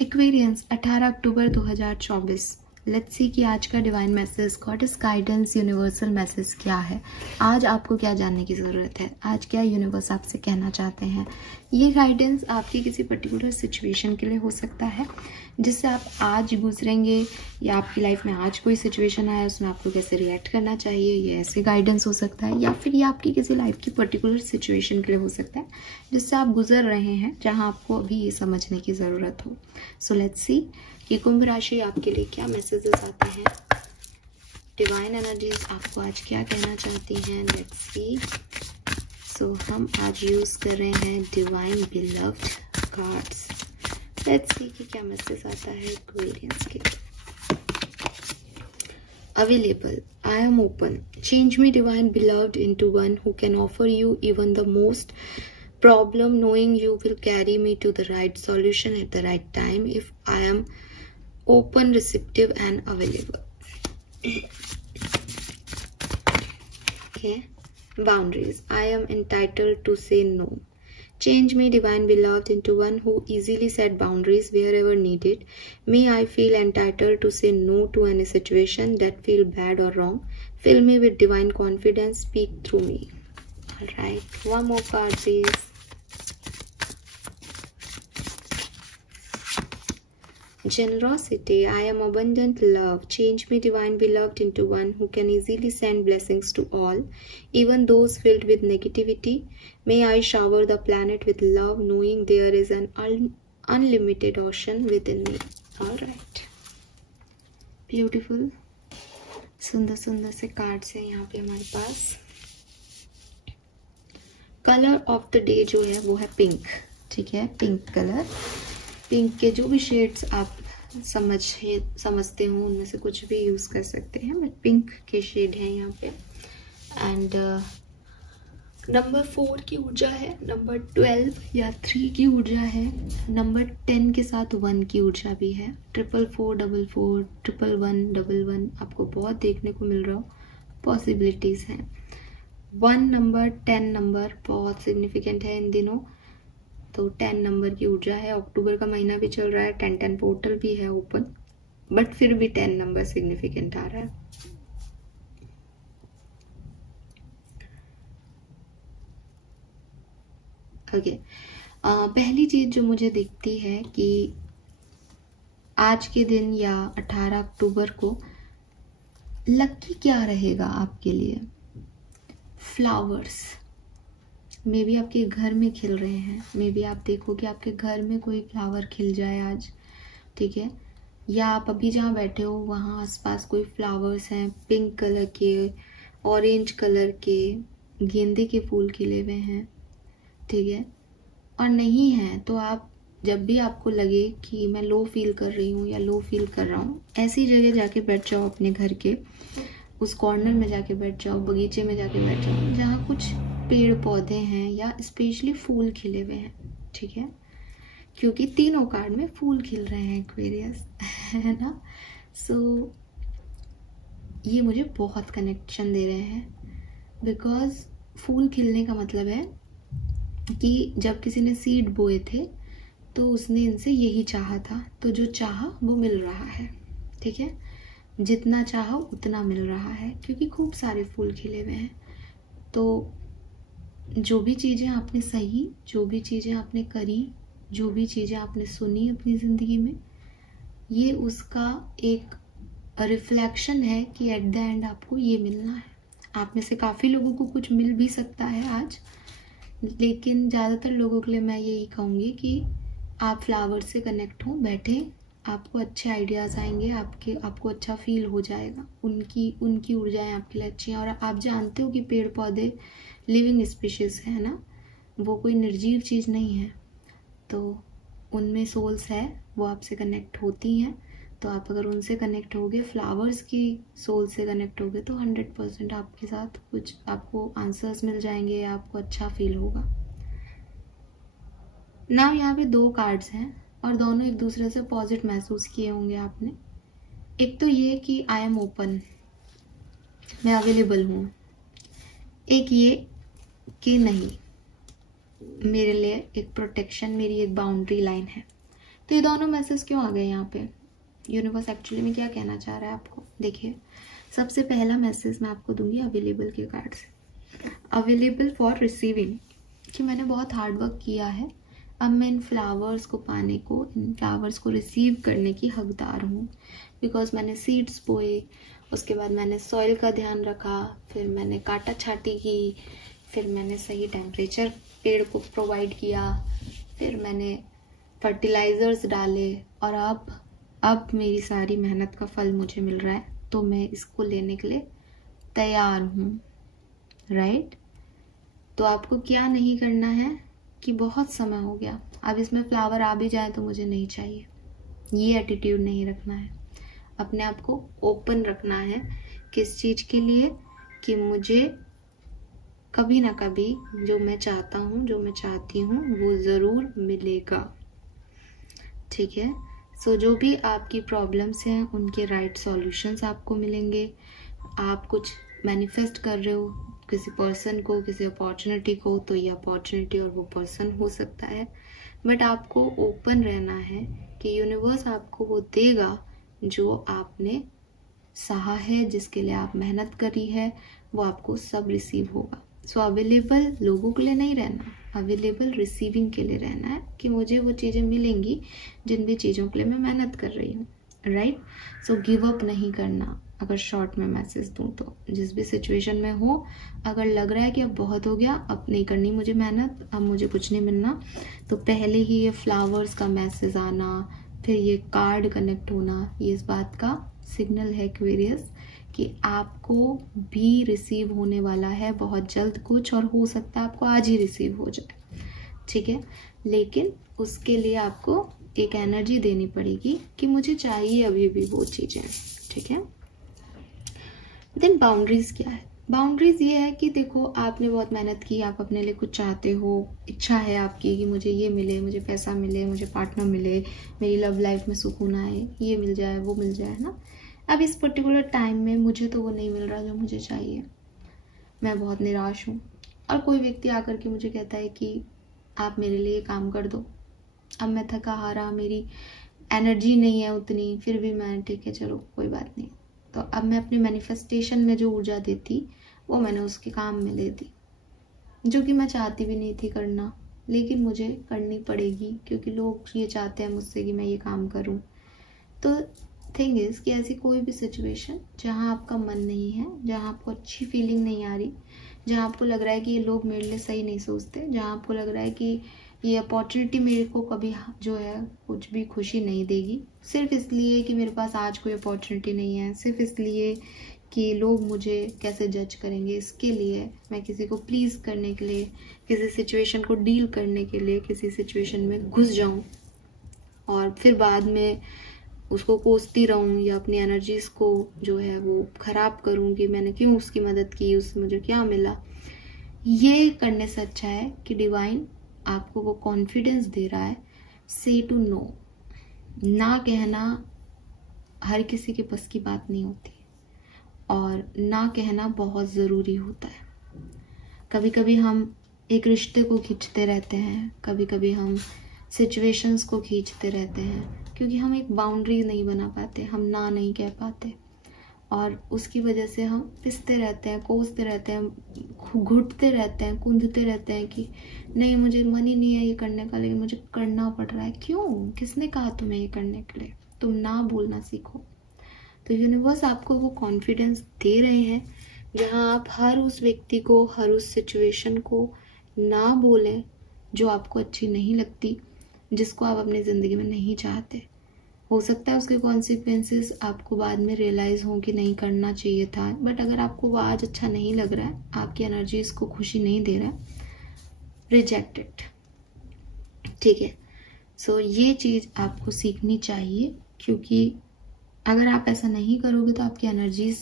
Aquarians 18 October 2024। Let's see कि आज का divine message, goddess guidance, universal message क्या है। आज आपको क्या जानने की ज़रूरत है, आज क्या यूनिवर्स आपसे कहना चाहते हैं। ये गाइडेंस आपकी किसी पर्टिकुलर सिचुएशन के लिए हो सकता है जिससे आप आज गुजरेंगे, या आपकी लाइफ में आज कोई सिचुएशन आया उसमें आपको कैसे रिएक्ट करना चाहिए, ये ऐसे गाइडेंस हो सकता है। या फिर ये आपकी किसी लाइफ की पर्टिकुलर सिचुएशन के लिए हो सकता है जिससे आप गुजर रहे हैं, जहाँ आपको अभी ये समझने की ज़रूरत हो। सो लेट्स सी कि कुंभ राशि आपके लिए क्या मैसेजेस आते हैं, डिवाइन एनर्जीज आपको आज क्या कहना चाहती हैं। Let's see. सो हम आज यूज कर रहे हैं divine beloved cards. Let's see कि क्या मैसेज आता है एक्वेरियंस के लिए। Available, I am open. Change me, divine beloved, into one who can offer you even the most problem, knowing you will carry me to the right solution at the right time if I am open, receptive and available. Okay. Boundaries. I am entitled to say no. Change me, divine beloved, into one who easily set boundaries wherever needed. May I feel entitled to say no to any situation that feel bad or wrong. Fill me with divine confidence. Speak through me. Alright, one more card please. Generosity. I am abundant love. Change me, divine beloved, into one who can easily send blessings to all, even those filled with negativity. May I shower the planet with love, knowing there is an unlimited ocean within me. Alright. Beautiful. सुंदर सुंदर से cards है यहाँ पे हमारे पास। Colour of the day जो है वो है पिंक। ठीक है, पिंक कलर। पिंक के जो भी शेड्स आप समझते हो उनमें से कुछ भी यूज कर सकते हैं, बट पिंक के शेड हैं यहाँ पे। एंड नंबर 4 की ऊर्जा है, नंबर 12 या 3 की ऊर्जा है, नंबर 10 के साथ 1 की ऊर्जा भी है। 4444, 1111 आपको बहुत देखने को मिल रहा हो, पॉसिबिलिटीज हैं। 1 नंबर, 10 नंबर बहुत सिग्निफिकेंट है इन दिनों। तो 10 नंबर की ऊर्जा है। अक्टूबर का महीना भी चल रहा है, 10 पोर्टल भी है ओपन, बट फिर भी 10 नंबर सिग्निफिकेंट आ रहा है। ओके, पहली चीज जो मुझे दिखती है कि आज के दिन या 18 अक्टूबर को लकी क्या रहेगा आपके लिए। फ्लावर्स मे बी आपके घर में खिल रहे हैं, मे बी आप देखो कि आपके घर में कोई फ्लावर खिल जाए आज। ठीक है, या आप अभी जहाँ बैठे हो वहाँ आसपास कोई फ्लावर्स हैं, पिंक कलर के, ऑरेंज कलर के, गेंदे के फूल खिले हुए हैं। ठीक है, और नहीं है तो आप जब भी आपको लगे कि मैं लो फील कर रही हूँ या लो फील कर रहा हूँ, ऐसी जगह जाके बैठ जाओ, अपने घर के उस कॉर्नर में जाके बैठ जाओ, बगीचे में जाके बैठ जाओ जहाँ कुछ पेड़ पौधे हैं या स्पेशली फूल खिले हुए हैं। ठीक है, क्योंकि तीनों कार्ड में फूल खिल रहे हैं एक्वेरियस, है ना। सो ये मुझे बहुत कनेक्शन दे रहे हैं, बिकॉज फूल खिलने का मतलब है कि जब किसी ने सीड बोए थे तो उसने इनसे यही चाहा था, तो जो चाहा वो मिल रहा है। ठीक है, जितना चाहा उतना मिल रहा है, क्योंकि खूब सारे फूल खिले हुए हैं। तो जो भी चीज़ें आपने सही, जो भी चीज़ें आपने करी, जो भी चीज़ें आपने सुनी अपनी ज़िंदगी में, ये उसका एक रिफ्लेक्शन है कि एट द एंड आपको ये मिलना है। आप में से काफ़ी लोगों को कुछ मिल भी सकता है आज, लेकिन ज़्यादातर लोगों के लिए मैं यही कहूँगी कि आप फ्लावर से कनेक्ट हो, बैठे, आपको अच्छे आइडियाज़ आएंगे, आपको अच्छा फील हो जाएगा। उनकी ऊर्जाएं आपके लिए अच्छी हैं। और आप जानते हो कि पेड़ पौधे लिविंग स्पीशीज़ है ना, वो कोई निर्जीव चीज़ नहीं है, तो उनमें सोल्स है, वो आपसे कनेक्ट होती हैं। तो आप अगर उनसे कनेक्ट होगे, फ्लावर्स की सोल से कनेक्ट होगे, तो 100% आपके साथ कुछ आपको आंसर्स मिल जाएंगे, आपको अच्छा फील होगा ना। यहाँ पे 2 कार्ड्स हैं और दोनों एक दूसरे से पॉजिटिव महसूस किए होंगे आपने। एक तो ये कि आई एम ओपन, मैं अवेलेबल हूँ। एक ये कि नहीं, मेरे लिए एक प्रोटेक्शन, मेरी एक बाउंड्री लाइन है। तो ये दोनों मैसेज क्यों आ गए यहाँ पे? यूनिवर्स एक्चुअली में क्या कहना चाह रहा है आपको? देखिए, सबसे पहला मैसेज मैं आपको दूंगी अवेलेबल के कार्ड से। अवेलेबल फॉर रिसीविंग, कि मैंने बहुत हार्ड वर्क किया है, अब मैं इन फ्लावर्स को पाने को, इन फ्लावर्स को रिसीव करने की हकदार हूँ। बिकॉज मैंने सीड्स बोए, उसके बाद मैंने सॉइल का ध्यान रखा, फिर मैंने काटा छाटी की, फिर मैंने सही टेम्परेचर पेड़ को प्रोवाइड किया, फिर मैंने फर्टिलाइजर्स डाले, और अब मेरी सारी मेहनत का फल मुझे मिल रहा है, तो मैं इसको लेने के लिए तैयार हूँ, राइट? तो आपको क्या नहीं करना है कि बहुत समय हो गया, अब इसमें फ्लावर आ भी जाए तो मुझे नहीं चाहिए, ये एटीट्यूड नहीं रखना है। अपने आप को ओपन रखना है, किस चीज़ के लिए? कि मुझे कभी ना कभी जो मैं चाहता हूँ, जो मैं चाहती हूँ, वो ज़रूर मिलेगा, ठीक है? सो जो भी आपकी प्रॉब्लम्स हैं उनके राइट सॉल्यूशंस आपको मिलेंगे। आप कुछ मैनिफेस्ट कर रहे हो किसी पर्सन को, किसी अपॉर्चुनिटी को, तो ये अपॉर्चुनिटी और वो पर्सन हो सकता है, बट आपको ओपन रहना है कि यूनिवर्स आपको वो देगा जो आपने चाहा है, जिसके लिए आप मेहनत करी है, वो आपको सब रिसीव होगा। सो अवेलेबल लोगों के लिए नहीं रहना, अवेलेबल रिसीविंग के लिए रहना है कि मुझे वो चीज़ें मिलेंगी जिन भी चीज़ों के लिए मैं मेहनत कर रही हूँ, राइट? सो गिव अप नहीं करना। अगर शॉर्ट में मैसेज दूँ तो, जिस भी सिचुएशन में हो, अगर लग रहा है कि अब बहुत हो गया, अब नहीं करनी मुझे मेहनत, अब मुझे कुछ नहीं मिलना, तो पहले ही ये फ्लावर्स का मैसेज आना, फिर ये कार्ड कनेक्ट होना, ये इस बात का सिग्नल है एक्वेरियस कि आपको भी रिसीव होने वाला है बहुत जल्द कुछ, और हो सकता है आपको आज ही रिसीव हो जाए, ठीक है? लेकिन उसके लिए आपको एक एनर्जी देनी पड़ेगी कि मुझे चाहिए अभी भी वो चीज़ें, ठीक है? देन बाउंड्रीज क्या है? बाउंड्रीज ये है कि देखो, आपने बहुत मेहनत की, आप अपने लिए कुछ चाहते हो, इच्छा है आपकी कि मुझे ये मिले, मुझे पैसा मिले, मुझे पार्टनर मिले, मेरी लव लाइफ में सुकून आए, ये मिल जाए, वो मिल जाए ना। अब इस पर्टिकुलर टाइम में मुझे तो वो नहीं मिल रहा जो मुझे चाहिए, मैं बहुत निराश हूँ। और कोई व्यक्ति आकर के मुझे कहता है कि आप मेरे लिए काम कर दो। अब मैं थका हारा, मेरी एनर्जी नहीं है उतनी, फिर भी मैं ठीक है चलो कोई बात नहीं, तो अब मैं अपने मैनिफेस्टेशन में जो ऊर्जा देती वो मैंने उसके काम में ले दी, जो कि मैं चाहती भी नहीं थी करना, लेकिन मुझे करनी पड़ेगी क्योंकि लोग ये चाहते हैं मुझसे कि मैं ये काम करूं। तो थिंग इज कि ऐसी कोई भी सिचुएशन जहां आपका मन नहीं है, जहां आपको अच्छी फीलिंग नहीं आ रही, जहां आपको लग रहा है कि ये लोग मेरे लिए सही नहीं सोचते, जहां आपको लग रहा है कि ये अपॉर्चुनिटी मेरे को कभी जो है कुछ भी खुशी नहीं देगी, सिर्फ इसलिए कि मेरे पास आज कोई अपॉर्चुनिटी नहीं है, सिर्फ इसलिए कि लोग मुझे कैसे जज करेंगे, इसके लिए मैं किसी को प्लीज़ करने के लिए, किसी सिचुएशन को डील करने के लिए किसी सिचुएशन में घुस जाऊं और फिर बाद में उसको कोसती रहूं या अपनी एनर्जीज को जो है वो खराब करूं कि मैंने क्यों उसकी मदद की, उससे मुझे क्या मिला। ये करने से अच्छा है कि डिवाइन आपको वो कॉन्फिडेंस दे रहा है, से टू नो। ना कहना हर किसी के बस की बात नहीं होती, और ना कहना बहुत ज़रूरी होता है। कभी कभी हम एक रिश्ते को खींचते रहते हैं, कभी कभी हम सिचुएशंस को खींचते रहते हैं क्योंकि हम एक बाउंड्री नहीं बना पाते, हम ना नहीं कह पाते, और उसकी वजह से हम पिसते रहते हैं, कोसते रहते हैं, घुटते रहते हैं, कूदते रहते हैं कि नहीं मुझे मन ही नहीं है ये करने का, लेकिन मुझे करना पड़ रहा है। क्यों? किसने कहा तुम्हें ये करने के लिए? तुम ना बोलना सीखो। तो यूनिवर्स आपको वो कॉन्फिडेंस दे रहे हैं जहां आप हर उस व्यक्ति को, हर उस सिचुएशन को ना बोलें जो आपको अच्छी नहीं लगती, जिसको आप अपनी ज़िंदगी में नहीं चाहते। हो सकता है उसके कॉन्सिक्वेंसेस आपको बाद में रियलाइज़ हों कि नहीं करना चाहिए था, बट अगर आपको वो आज अच्छा नहीं लग रहा है, आपकी एनर्जीज को खुशी नहीं दे रहा है, रिजेक्ट इट, ठीक है? सो ये चीज़ आपको सीखनी चाहिए, क्योंकि अगर आप ऐसा नहीं करोगे तो आपकी एनर्जीज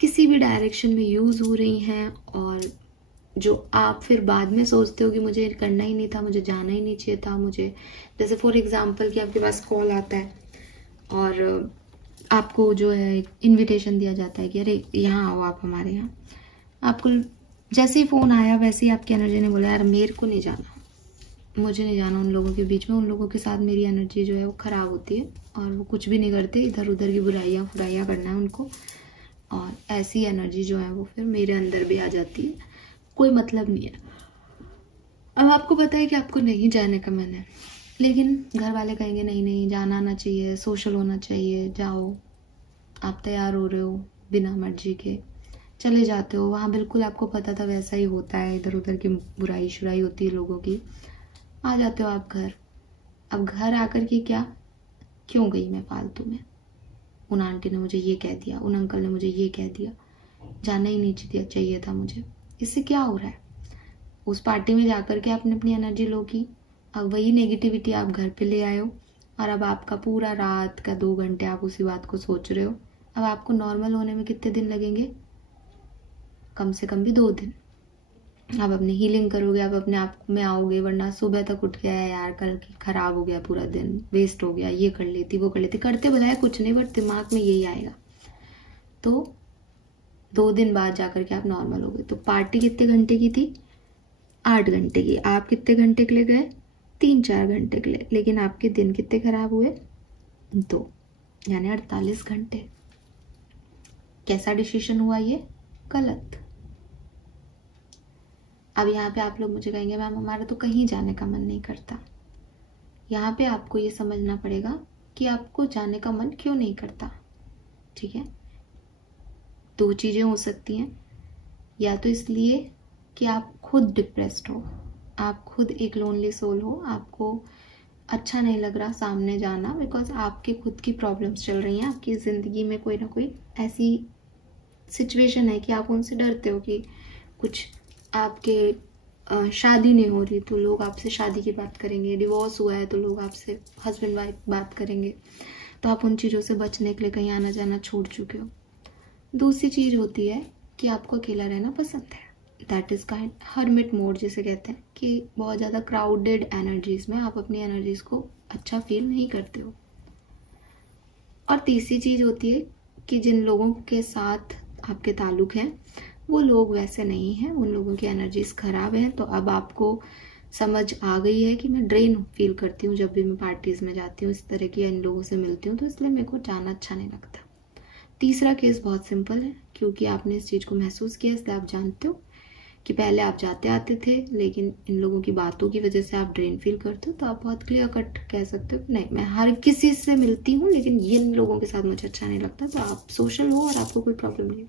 किसी भी डायरेक्शन में यूज़ हो रही हैं, और जो आप फिर बाद में सोचते हो कि मुझे करना ही नहीं था, मुझे जाना ही नहीं चाहिए था, मुझे, जैसे फॉर एग्जांपल कि आपके पास कॉल आता है और आपको जो है इनविटेशन दिया जाता है कि अरे यहाँ आओ आप हमारे यहाँ, आपको जैसे ही फ़ोन आया वैसे ही आपकी एनर्जी ने बोला यार मेरे को नहीं जाना, मुझे नहीं जाना उन लोगों के बीच में। उन लोगों के साथ मेरी एनर्जी जो है वो ख़राब होती है और वो कुछ भी नहीं करते, इधर उधर की बुराइयाँ फुराइयाँ करना है उनको, और ऐसी एनर्जी जो है वो फिर मेरे अंदर भी आ जाती है। कोई मतलब नहीं है। अब आपको पता है कि आपको नहीं जाने का मन है, लेकिन घर वाले कहेंगे नहीं नहीं जाना आना चाहिए, सोशल होना चाहिए, जाओ। आप तैयार हो रहे हो बिना मर्जी के, चले जाते हो वहाँ। बिल्कुल आपको पता था वैसा ही होता है, इधर उधर की बुराई शुराई होती है लोगों की। आ जाते हो आप घर। अब घर आकर के क्या, क्यों गई मैं फालतू में, उन आंटी ने मुझे ये कह दिया, उन अंकल ने मुझे ये कह दिया, जाना ही नहीं चाहिए था मुझे। इससे क्या हो रहा है, उस पार्टी में जाकर के आपने अपनी एनर्जी लो की, अब वही नेगेटिविटी आप घर पे ले आए हो, और अब आपका पूरा रात का 2 घंटे आप उसी बात को सोच रहे हो। अब आपको नॉर्मल होने में कितने दिन लगेंगे, कम से कम भी 2 दिन। आप अपनी हीलिंग करोगे, आप अपने आप में आओगे, वरना सुबह तक उठ गया यार कल की खराब हो गया, पूरा दिन वेस्ट हो गया, ये कर लेती वो कर लेती, करते बनाए कुछ नहीं, बट दिमाग में यही आएगा। तो 2 दिन बाद जाकर के आप नॉर्मल हो गए। तो पार्टी कितने घंटे की थी, 8 घंटे की। आप कितने घंटे के लिए गए, 3-4 घंटे के लिए, लेकिन आपके दिन कितने खराब हुए, 2, यानी 48 घंटे। कैसा डिसीजन हुआ ये, गलत। अब यहाँ पे आप लोग मुझे कहेंगे मैम हमारा तो कहीं जाने का मन नहीं करता। यहाँ पे आपको ये समझना पड़ेगा कि आपको जाने का मन क्यों नहीं करता। ठीक है, 2 चीज़ें हो सकती हैं, या तो इसलिए कि आप खुद डिप्रेस्ड हो, आप खुद एक लोनली सोल हो, आपको अच्छा नहीं लग रहा सामने जाना, बिकॉज आपके खुद की प्रॉब्लम्स चल रही हैं, आपकी ज़िंदगी में कोई ना कोई ऐसी सिचुएशन है कि आप उनसे डरते हो कि कुछ आपके शादी नहीं हो रही तो लोग आपसे शादी की बात करेंगे, डिवोर्स हुआ है तो लोग आपसे हस्बैंड वाइफ बात करेंगे, तो आप उन चीज़ों से बचने के लिए कहीं आना जाना छोड़ चुके हो। दूसरी चीज़ होती है कि आपको अकेला रहना पसंद है, that is kind hermit mode जिसे कहते हैं, कि बहुत ज़्यादा क्राउडेड एनर्जीज़ में आप अपनी एनर्जीज़ को अच्छा फील नहीं करते हो। और तीसरी चीज़ होती है कि जिन लोगों के साथ आपके ताल्लुक हैं वो लोग वैसे नहीं हैं, उन लोगों की एनर्जीज खराब हैं। तो अब आपको समझ आ गई है कि मैं ड्रेन फील करती हूँ जब भी मैं पार्टीज़ में जाती हूँ, इस तरह की इन लोगों से मिलती हूँ, तो इसलिए मेरे को जाना अच्छा नहीं लगता। तीसरा केस बहुत सिंपल है, क्योंकि आपने इस चीज़ को महसूस किया, इसलिए आप जानते हो कि पहले आप जाते आते थे, लेकिन इन लोगों की बातों की वजह से आप ड्रेन फील करते हो, तो आप बहुत क्लियर कट कह सकते हो नहीं मैं हर किसी से मिलती हूँ, लेकिन इन लोगों के साथ मुझे अच्छा नहीं लगता। तो आप सोशल हो और आपको कोई प्रॉब्लम नहीं।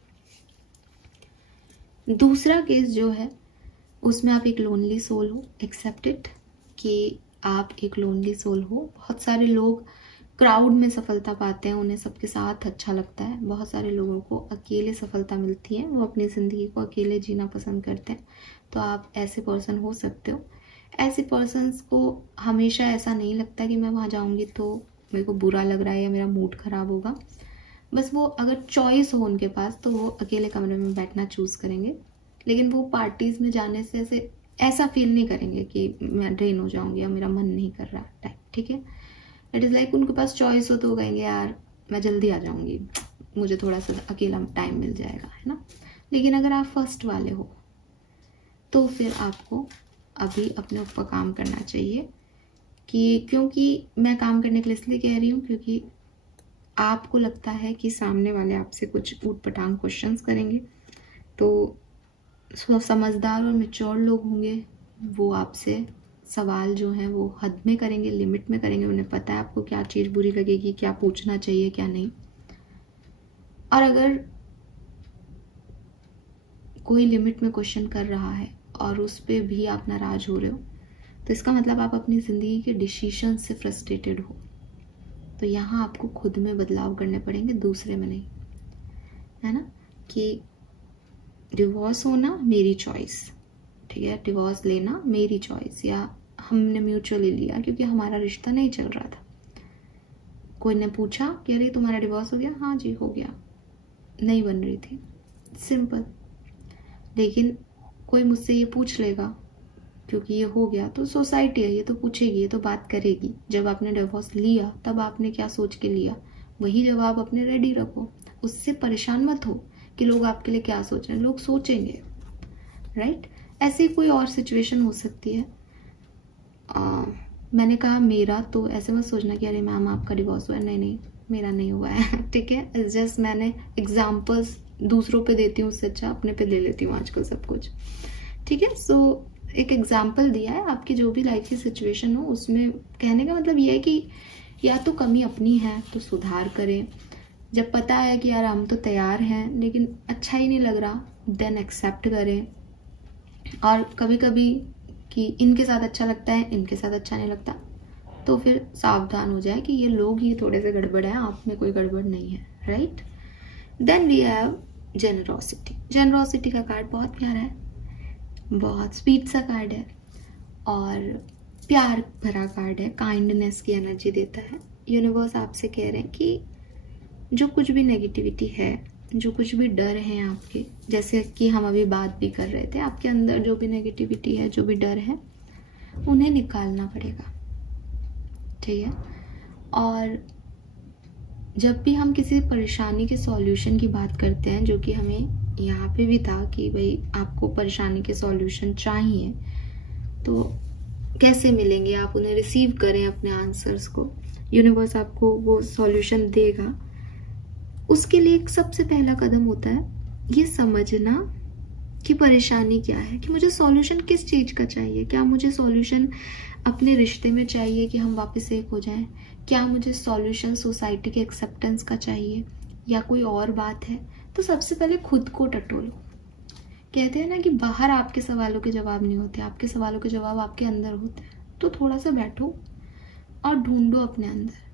दूसरा केस जो है उसमें आप एक लोनली सोल हो, एक्सेप्ट इट कि आप एक लोनली सोल हो। बहुत सारे लोग क्राउड में सफलता पाते हैं, उन्हें सबके साथ अच्छा लगता है। बहुत सारे लोगों को अकेले सफलता मिलती है, वो अपनी ज़िंदगी को अकेले जीना पसंद करते हैं। तो आप ऐसे पर्सन हो सकते हो। ऐसे पर्सन्स को हमेशा ऐसा नहीं लगता कि मैं वहाँ जाऊँगी तो मेरे को बुरा लग रहा है या मेरा मूड ख़राब होगा। बस वो अगर चॉइस हो उनके पास तो वो अकेले कमरे में बैठना चूज़ करेंगे, लेकिन वो पार्टीज़ में जाने से ऐसा फील नहीं करेंगे कि मैं ड्रेन हो जाऊंगी या मेरा मन नहीं कर रहा टाइप। ठीक है, इट इज़ लाइक उनके पास चॉइस हो तो कहेंगे यार मैं जल्दी आ जाऊंगी, मुझे थोड़ा सा अकेला टाइम मिल जाएगा, है ना। लेकिन अगर आप फर्स्ट वाले हो तो फिर आपको अभी अपने ऊपर काम करना चाहिए। क्योंकि मैं काम करने के लिए इसलिए कह रही हूँ क्योंकि आपको लगता है कि सामने वाले आपसे कुछ ऊट पटांग क्वेश्चंस करेंगे, तो समझदार और मैच्योर लोग होंगे, वो आपसे सवाल जो हैं वो हद में करेंगे, लिमिट में करेंगे। उन्हें पता है आपको क्या चीज़ बुरी लगेगी, क्या पूछना चाहिए क्या नहीं। और अगर कोई लिमिट में क्वेश्चन कर रहा है और उस पर भी आप नाराज हो रहे हो, तो इसका मतलब आप अपनी ज़िंदगी के डिसीजन से फ्रस्ट्रेटेड हो। तो यहाँ आपको खुद में बदलाव करने पड़ेंगे, दूसरे में नहीं, है ना। कि डिवोर्स होना मेरी चॉइस, ठीक है, डिवोर्स लेना मेरी चॉइस, या हमने म्यूचुअली लिया क्योंकि हमारा रिश्ता नहीं चल रहा था। कोई ने पूछा कि अरे तुम्हारा डिवोर्स हो गया, हाँ जी हो गया, नहीं बन रही थी, सिंपल। लेकिन कोई मुझसे ये पूछ लेगा क्योंकि ये हो गया, तो सोसाइटी है, ये तो पूछेगी, ये तो बात करेगी। जब आपने डिवोर्स लिया तब आपने क्या सोच के लिया, वही जवाब अपने रेडी रखो। उससे परेशान मत हो कि लोग आपके लिए क्या सोच रहे हैं, लोग सोचेंगे, राइट। ऐसी कोई और सिचुएशन हो सकती है। मैंने कहा मेरा, तो ऐसे मत सोचना कि अरे मैम आपका डिवोर्स हुआ है, नहीं नहीं मेरा नहीं हुआ है। ठीक है, जस्ट मैंने एग्जाम्पल्स दूसरों पे देती हूँ, उससे अच्छा अपने पे ले लेती हूँ आजकल सब कुछ। ठीक है, सो एक एग्जाम्पल दिया है, आपकी जो भी लाइफ की सिचुएशन हो उसमें कहने का मतलब ये है कि या तो कमी अपनी है तो सुधार करें, जब पता है कि यार हम तो तैयार हैं लेकिन अच्छा ही नहीं लग रहा, देन एक्सेप्ट करें। और कभी कभी कि इनके साथ अच्छा लगता है, इनके साथ अच्छा नहीं लगता, तो फिर सावधान हो जाए कि ये लोग ही थोड़े से गड़बड़ हैं, आप में कोई गड़बड़ नहीं है, right. Then we have generosity. Generosity का कार्ड बहुत प्यारा है, बहुत स्वीट सा कार्ड है और प्यार भरा कार्ड है, काइंडनेस की एनर्जी देता है। यूनिवर्स आपसे कह रहे हैं कि जो कुछ भी नेगेटिविटी है, जो कुछ भी डर है आपके, जैसे कि हम अभी बात भी कर रहे थे, आपके अंदर जो भी नेगेटिविटी है, जो भी डर है, उन्हें निकालना पड़ेगा। ठीक है, और जब भी हम किसी परेशानी के सॉल्यूशन की बात करते हैं, जो कि हमें यहाँ पे भी था कि भाई आपको परेशानी के सॉल्यूशन चाहिए, तो कैसे मिलेंगे, आप उन्हें रिसीव करें अपने आंसर्स को, यूनिवर्स आपको वो सॉल्यूशन देगा। उसके लिए एक सबसे पहला कदम होता है ये समझना कि परेशानी क्या है, कि मुझे सॉल्यूशन किस चीज़ का चाहिए। क्या मुझे सॉल्यूशन अपने रिश्ते में चाहिए कि हम वापस एक हो जाएं? क्या मुझे सॉल्यूशन सोसाइटी के एक्सेप्टेंस का चाहिए, या कोई और बात है? तो सबसे पहले खुद को टटोलो। कहते हैं ना कि बाहर आपके सवालों के जवाब नहीं होते, आपके सवालों के जवाब आपके अंदर होते हैं। तो थोड़ा सा बैठो और ढूंढो अपने अंदर।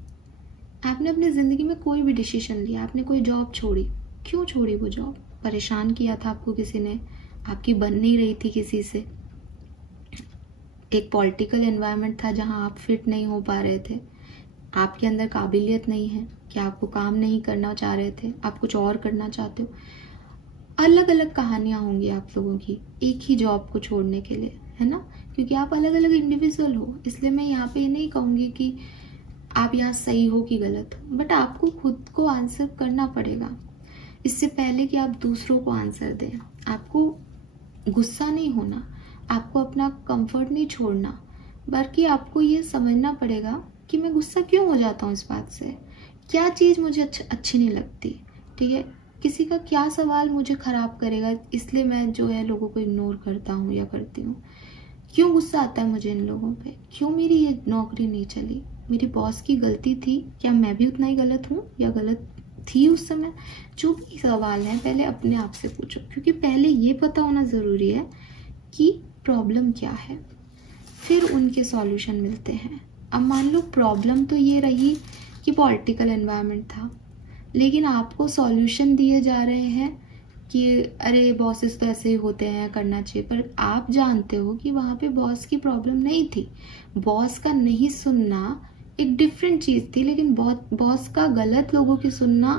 आपने अपनी ज़िंदगी में कोई भी डिसीजन लिया, आपने कोई जॉब छोड़ी, क्यों छोड़ी वो जॉब? परेशान किया था आपको किसी ने, आपकी बन नहीं रही थी किसी से, एक पॉलिटिकल एनवायरनमेंट था जहां आप फिट नहीं हो पा रहे थे, आपके अंदर काबिलियत नहीं है, क्या आपको काम नहीं करना चाह रहे थे, आप कुछ और करना चाहते हो। अलग अलग कहानियां होंगी आप लोगों की एक ही जॉब को छोड़ने के लिए, है ना, क्योंकि आप अलग अलग इंडिविजुअल हो। इसलिए मैं यहाँ पे ये नहीं कहूँगी कि आप यहाँ सही हो कि गलत हो, बट आपको खुद को आंसर करना पड़ेगा इससे पहले कि आप दूसरों को आंसर दें। आपको गुस्सा नहीं होना, आपको अपना कंफर्ट नहीं छोड़ना, बल्कि आपको ये समझना पड़ेगा कि मैं गुस्सा क्यों हो जाता हूँ इस बात से, क्या चीज़ मुझे अच्छी नहीं लगती। ठीक है, किसी का क्या सवाल मुझे ख़राब करेगा, इसलिए मैं जो है लोगों को इग्नोर करता हूँ या करती हूँ। क्यों गुस्सा आता है मुझे इन लोगों पे, क्यों मेरी ये नौकरी नहीं चली, मेरी बॉस की गलती थी, क्या मैं भी उतना ही गलत हूँ या गलत थी उस समय? जो भी सवाल है पहले अपने आप से पूछो, क्योंकि पहले ये पता होना ज़रूरी है कि प्रॉब्लम क्या है, फिर उनके सॉल्यूशन मिलते हैं। अब मान लो प्रॉब्लम तो ये रही कि पॉलिटिकल एनवायरनमेंट था, लेकिन आपको सॉल्यूशन दिए जा रहे हैं कि अरे बॉसेस तो ऐसे ही होते हैं, करना चाहिए, पर आप जानते हो कि वहाँ पे बॉस की प्रॉब्लम नहीं थी। बॉस का नहीं सुनना एक डिफरेंट चीज़ थी, लेकिन बॉस का गलत लोगों की सुनना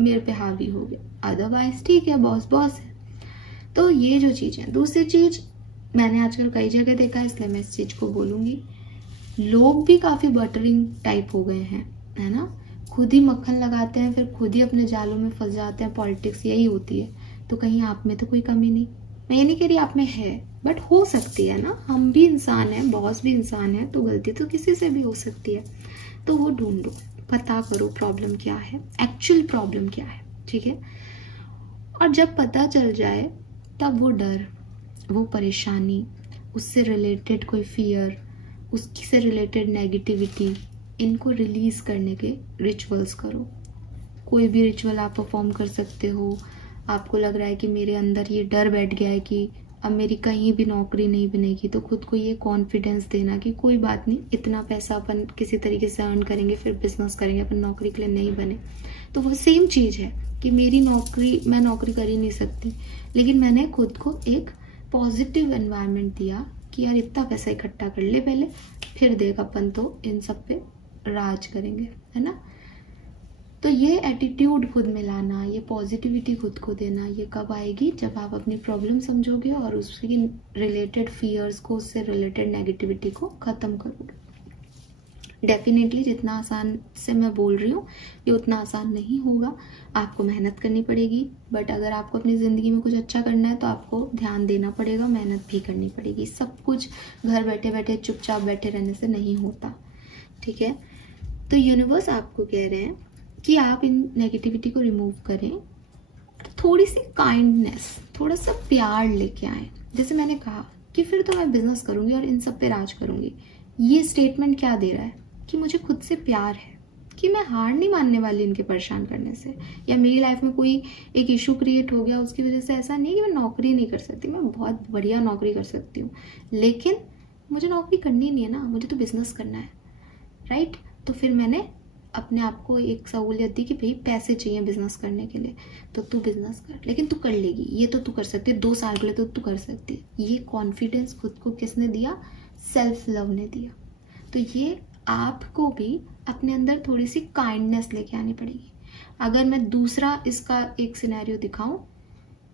मेरे पे हावी हो गया। अदरवाइज ठीक है, बॉस बॉस है। तो ये जो चीज़ है। दूसरी चीज़ मैंने आजकल कई जगह देखा है, इसलिए मैं इस चीज़ को बोलूँगी, लोग भी काफ़ी बटरिंग टाइप हो गए हैं, है ना, खुद ही मक्खन लगाते हैं, फिर खुद ही अपने जालों में फंस जाते हैं। पॉलिटिक्स यही होती है। तो कहीं आप में तो कोई कमी नहीं, मैं ये नहीं कह रही आप में है, बट हो सकती है ना, हम भी इंसान हैं, बॉस भी इंसान है, तो गलती तो किसी से भी हो सकती है। तो वो ढूंढो, पता करो प्रॉब्लम क्या है, एक्चुअल प्रॉब्लम क्या है। ठीक है, और जब पता चल जाए तब वो डर, वो परेशानी, उससे रिलेटेड कोई फियर, उससे रिलेटेड नेगेटिविटी, इनको रिलीज करने के रिचुअल्स करो। कोई भी रिचुअल आप परफॉर्म कर सकते हो। आपको लग रहा है कि मेरे अंदर ये डर बैठ गया है कि अब मेरी कहीं भी नौकरी नहीं बनेगी, तो खुद को ये कॉन्फिडेंस देना कि कोई बात नहीं, इतना पैसा अपन किसी तरीके से अर्न करेंगे, फिर बिजनेस करेंगे, अपन नौकरी के लिए नहीं बने। तो वो सेम चीज़ है कि मेरी नौकरी, मैं नौकरी कर ही नहीं सकती, लेकिन मैंने खुद को एक पॉजिटिव एनवायरनमेंट दिया कि यार इतना पैसा इकट्ठा कर ले पहले, फिर देख अपन तो इन सब पे राज करेंगे, है ना। तो ये एटीट्यूड खुद में लाना, ये पॉजिटिविटी खुद को देना, ये कब आएगी? जब आप अपनी प्रॉब्लम समझोगे और उसकी रिलेटेड फियर्स को, उससे रिलेटेड नेगेटिविटी को ख़त्म करोगे। डेफिनेटली जितना आसान से मैं बोल रही हूँ ये उतना आसान नहीं होगा, आपको मेहनत करनी पड़ेगी। बट अगर आपको अपनी ज़िंदगी में कुछ अच्छा करना है तो आपको ध्यान देना पड़ेगा, मेहनत भी करनी पड़ेगी। सब कुछ घर बैठे बैठे चुपचाप बैठे रहने से नहीं होता, ठीक है। तो यूनिवर्स आपको कह रहे हैं कि आप इन नेगेटिविटी को रिमूव करें, थोड़ी सी काइंडनेस, थोड़ा सा प्यार लेके आए। जैसे मैंने कहा कि फिर तो मैं बिजनेस करूँगी और इन सब पे राज करूँगी, ये स्टेटमेंट क्या दे रहा है कि मुझे खुद से प्यार है, कि मैं हार नहीं मानने वाली इनके परेशान करने से। या मेरी लाइफ में कोई एक इशू क्रिएट हो गया, उसकी वजह से ऐसा नहीं कि मैं नौकरी नहीं कर सकती, मैं बहुत बढ़िया नौकरी कर सकती हूँ, लेकिन मुझे नौकरी करनी नहीं है ना, मुझे तो बिजनेस करना है, राइट। तो फिर मैंने अपने आप को एक सहूलियत दी कि भाई पैसे चाहिए बिजनेस करने के लिए, तो तू बिजनेस कर, लेकिन तू कर लेगी, ये तो तू कर सकती है, 2 साल के लिए तो तू कर सकती है। ये कॉन्फिडेंस खुद को किसने दिया? सेल्फ लव ने दिया। तो ये आपको भी अपने अंदर थोड़ी सी काइंडनेस लेके आनी पड़ेगी। अगर मैं दूसरा इसका एक सिनेरियो दिखाऊं,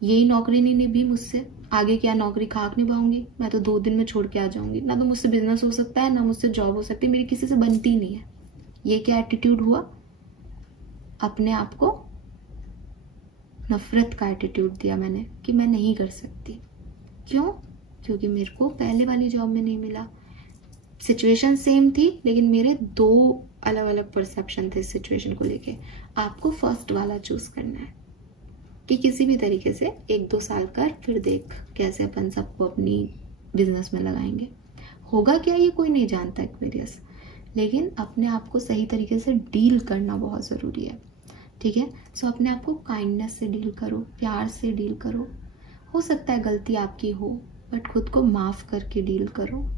यही नौकरी नहीं निभी मुझसे, आगे क्या नौकरी खाक निभाऊंगी, मैं तो 2 दिन में छोड़ के आ जाऊंगी, ना तो मुझसे बिजनेस हो सकता है, ना मुझसे जॉब हो सकती है, मेरी किसी से बनती नहीं है। ये क्या एटीट्यूड हुआ? अपने आप को नफरत का एटीट्यूड दिया मैंने कि मैं नहीं कर सकती। क्यों? क्योंकि मेरे को पहले वाली जॉब में नहीं मिला। सिचुएशन सेम थी, लेकिन मेरे 2 अलग अलग परसेप्शन थे इस सिचुएशन को लेके। आपको फर्स्ट वाला चूज करना है कि किसी भी तरीके से 1-2 साल कर, फिर देख कैसे अपन सबको अपनी बिजनेस में लगाएंगे। होगा क्या ये कोई नहीं जानता एक्वेरियस, लेकिन अपने आप को सही तरीके से डील करना बहुत ज़रूरी है, ठीक है। सो अपने आप को काइंडनेस से डील करो, प्यार से डील करो। हो सकता है गलती आपकी हो, बट खुद को माफ़ करके डील करो,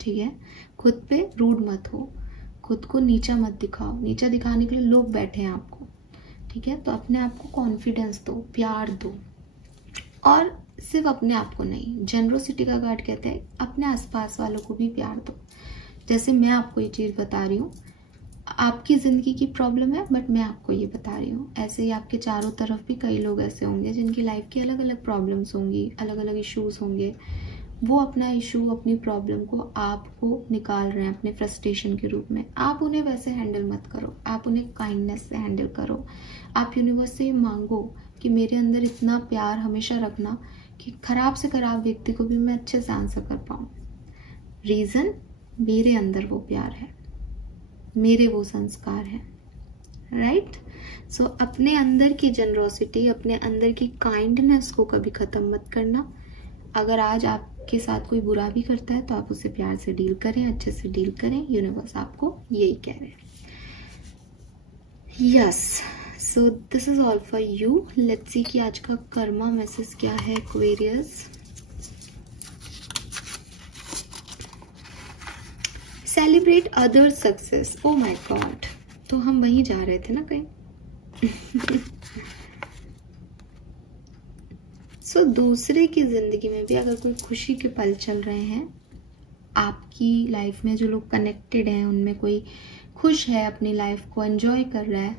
ठीक है। खुद पे रूड मत हो, खुद को नीचा मत दिखाओ, नीचा दिखाने के लिए लोग बैठे हैं आपको, ठीक है। तो अपने आप को कॉन्फिडेंस दो, प्यार दो, और सिर्फ अपने आप को नहीं, जेनरोसिटी का कार्ड कहते हैं अपने आसपास वालों को भी प्यार दो। जैसे मैं आपको ये चीज़ बता रही हूँ, आपकी ज़िंदगी की प्रॉब्लम है, बट मैं आपको ये बता रही हूँ, ऐसे ही आपके चारों तरफ भी कई लोग ऐसे होंगे जिनकी लाइफ की अलग अलग प्रॉब्लम्स होंगी, अलग अलग इश्यूज होंगे। वो अपना इशू, अपनी प्रॉब्लम को आपको निकाल रहे हैं अपने फ्रस्ट्रेशन के रूप में। आप उन्हें वैसे हैंडल मत करो, आप उन्हें काइंडनेस से हैंडल करो। आप यूनिवर्स से मांगो कि मेरे अंदर इतना प्यार हमेशा रखना कि खराब से खराब व्यक्ति को भी मैं अच्छे से आंसर कर पाऊँ। रीज़न, मेरे अंदर वो प्यार है, मेरे वो संस्कार हैं, राइट। सो अपने अंदर की जनरोसिटी, अपने अंदर की काइंडनेस को कभी ख़त्म मत करना। अगर आज आपके साथ कोई बुरा भी करता है तो आप उससे प्यार से डील करें, अच्छे से डील करें। यूनिवर्स आपको यही कह रहे हैं। Yes, so this is all for you. Let's see कि आज का कर्मा मैसेज क्या है Aquarius. Celebrate other success. Oh my God, तो हम वहीं जा रहे थे ना कहीं। सो दूसरे की जिंदगी में भी अगर कोई खुशी के पल चल रहे हैं, आपकी लाइफ में जो लोग कनेक्टेड हैं उनमें कोई खुश है, अपनी लाइफ को एंजॉय कर रहा है,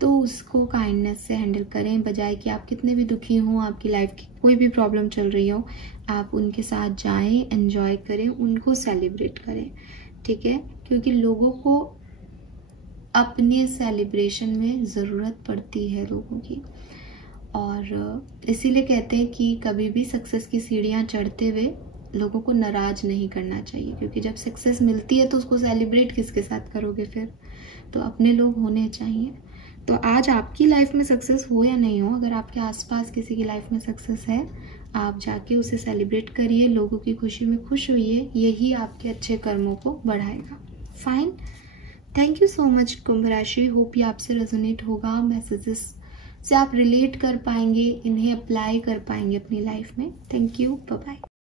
तो उसको काइंडनेस से हैंडल करें। बजाय कि आप कितने भी दुखी हों, आपकी लाइफ की कोई भी प्रॉब्लम चल रही हो, आप उनके साथ जाएं, एंजॉय करें, उनको सेलिब्रेट करें, ठीक है। क्योंकि लोगों को अपने सेलिब्रेशन में ज़रूरत पड़ती है लोगों की, और इसीलिए कहते हैं कि कभी भी सक्सेस की सीढ़ियाँ चढ़ते हुए लोगों को नाराज़ नहीं करना चाहिए, क्योंकि जब सक्सेस मिलती है तो उसको सेलिब्रेट किसके साथ करोगे फिर। तो अपने लोग होने चाहिए। तो आज आपकी लाइफ में सक्सेस हो या नहीं हो, अगर आपके आसपास किसी की लाइफ में सक्सेस है, आप जाके उसे सेलिब्रेट करिए, लोगों की खुशी में खुश होइए, यही आपके अच्छे कर्मों को बढ़ाएगा। Fine, thank you so much Kumbh राशि। होप ये आपसे रेजोनेट होगा, मैसेजेस से आप रिलेट कर पाएंगे, इन्हें अप्लाई कर पाएंगे अपनी लाइफ में। Thank you, bye bye.